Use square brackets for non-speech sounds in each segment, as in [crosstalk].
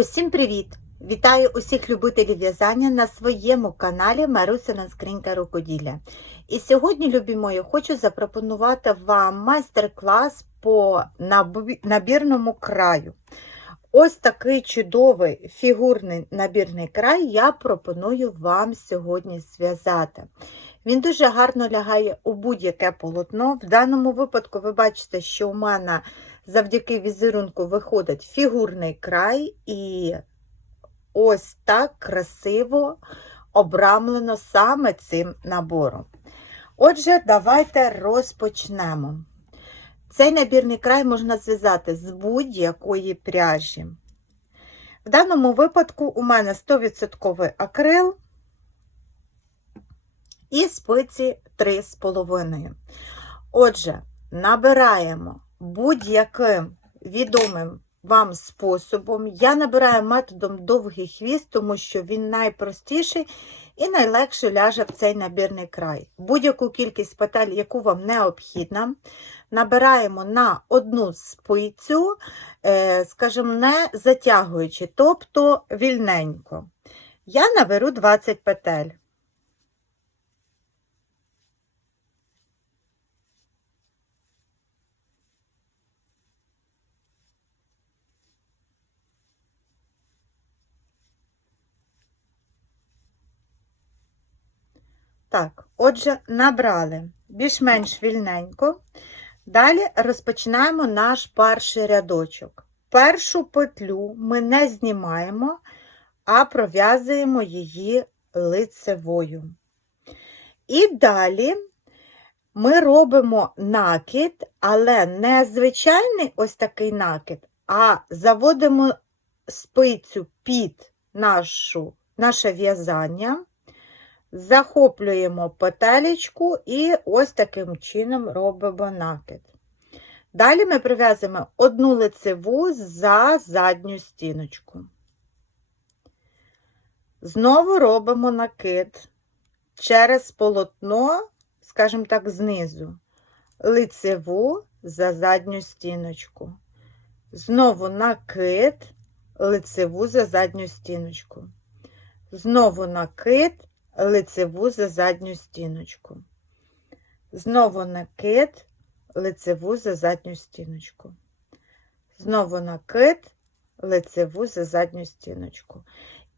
Усім привіт! Вітаю усіх любителів в'язання на своєму каналі Марусина Скринька рукоділля. І сьогодні, любі мої, хочу запропонувати вам майстер-клас по набірному краю. Ось такий чудовий фігурний набірний край я пропоную вам сьогодні зв'язати. Він дуже гарно лягає у будь-яке полотно. В даному випадку ви бачите, що у мене завдяки візерунку виходить фігурний край, і ось так красиво обрамлено саме цим набором. Отже, давайте розпочнемо. Цей набірний край можна зв'язати з будь-якої пряжі. В даному випадку у мене 100% акрил і спиці 3,5. Отже, набираємо будь-яким відомим вам способом. Я набираю методом довгий хвіст, тому що він найпростіший і найлегше ляже в цей набірний край. Будь-яку кількість петель, яку вам необхідна, набираємо на одну спицю, е, скажімо, не затягуючи, тобто вільненько. Я наберу 20 петель. Так, отже, набрали більш-менш вільненько. Далі розпочинаємо наш перший рядочок. Першу петлю ми не знімаємо, а пров'язуємо її лицевою. І далі ми робимо накид, але не звичайний ось такий накид, а заводимо спицю під нашу, наше в'язання. Захоплюємо петелечку і ось таким чином робимо накид. Далі ми прив'язуємо одну лицеву за задню стіночку. Знову робимо накид через полотно, скажімо так, знизу, лицеву за задню стіночку. Знову накид, лицеву за задню стіночку. Знову накид лицеву за задню стіночку. Знову накид, лицеву за задню стіночку. Знову накид, лицеву за задню стіночку.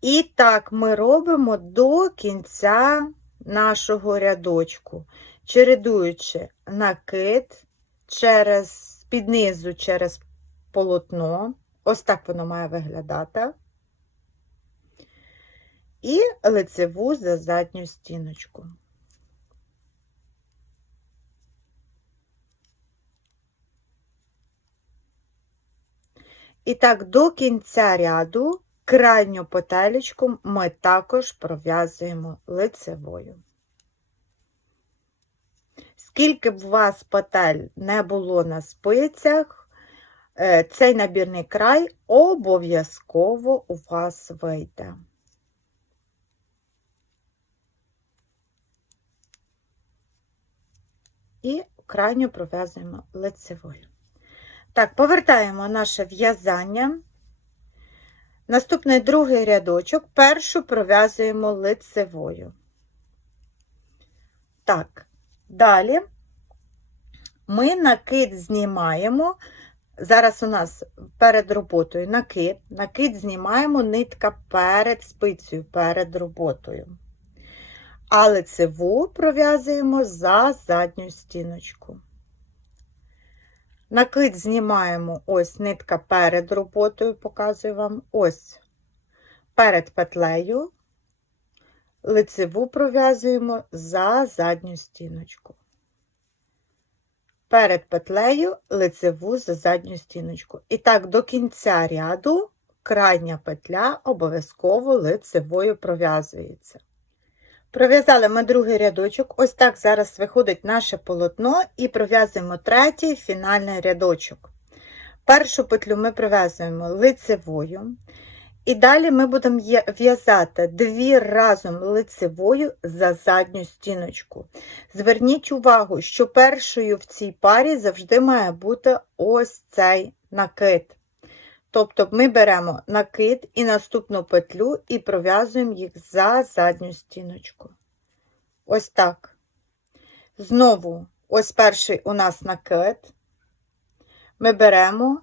І так ми робимо до кінця нашого рядочку, чередуючи накид через під низу через полотно. Ось так воно має виглядати і лицеву за задню стіночку. І так, до кінця ряду крайню петелечку ми також пров'язуємо лицевою. Скільки б у вас петель не було на спицях, е, цей набірний край обов'язково у вас вийде. І крайню пров'язуємо лицевою. Так, повертаємо наше в'язання. Наступний другий рядочок, першу пров'язуємо лицевою. Так, далі ми накид знімаємо. Зараз у нас перед роботою накид, накид знімаємо нитка перед спицею, перед роботою а лицеву пров'язуємо за задню стіночку. Накид знімаємо ось нитка перед роботою, показую вам ось перед петлею, лицеву пров'язуємо за задню стіночку. Перед петлею лицеву за задню стіночку. І так, до кінця ряду крайня петля обов'язково лицевою пров'язується. Пров'язали ми другий рядочок. Ось так зараз виходить наше полотно і пров'язуємо третій фінальний рядочок. Першу петлю ми пров'язуємо лицевою. І далі ми будемо в'язати дві разом лицевою за задню стіночку. Зверніть увагу, що першою в цій парі завжди має бути ось цей накид. Тобто ми беремо накид і наступну петлю і пров'язуємо їх за задню стіночку. Ось так. Знову, ось перший у нас накид. Ми беремо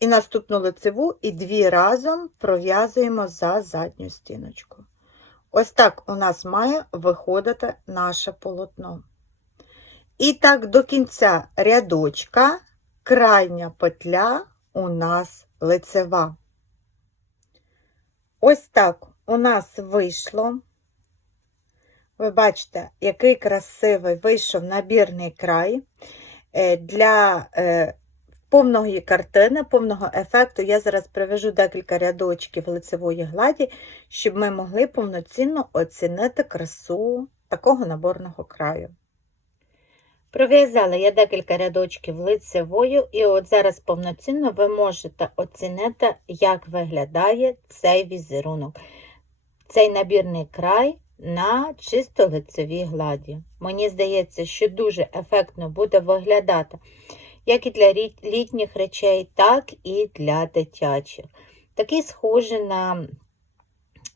і наступну лицеву, і дві разом пров'язуємо за задню стіночку. Ось так у нас має виходити наше полотно. І так до кінця рядочка крайня петля у нас лицева. Ось так у нас вийшло. Ви бачите, який красивий вийшов набірний край. Е, Для е, повної картини, повного ефекту я зараз привяжу декілька рядочків лицевої гладі, щоб ми могли повноцінно оцінити красу такого наборного краю. Пров'язала я декілька рядочків лицевою, і от зараз повноцінно ви можете оцінити, як виглядає цей візерунок, цей набірний край на чисто лицевій гладі. Мені здається, що дуже ефектно буде виглядати як і для літніх речей, так і для дитячих. Такий схожий на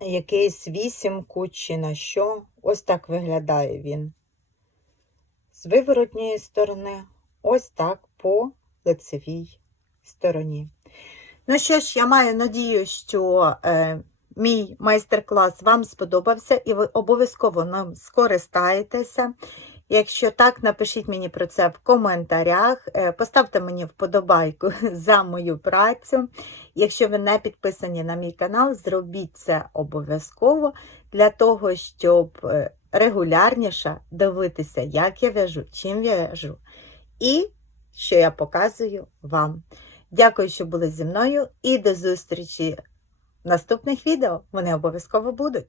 якийсь вісімку чи на що. Ось так виглядає він. З виворотньої сторони, ось так по лицевій стороні. Ну що ж, я маю надію, що е, мій майстер-клас вам сподобався, і ви обов'язково ним скористаєтеся. Якщо так, напишіть мені про це в коментарях. Е, Поставте мені вподобайку [laughs] за мою працю. Якщо ви не підписані на мій канал, зробіть це обов'язково для того, щоб е, регулярніше дивитися, як я в'яжу, чим в'яжу і що я показую вам. Дякую, що були зі мною, і до зустрічі в наступних відео. Вони обов'язково будуть.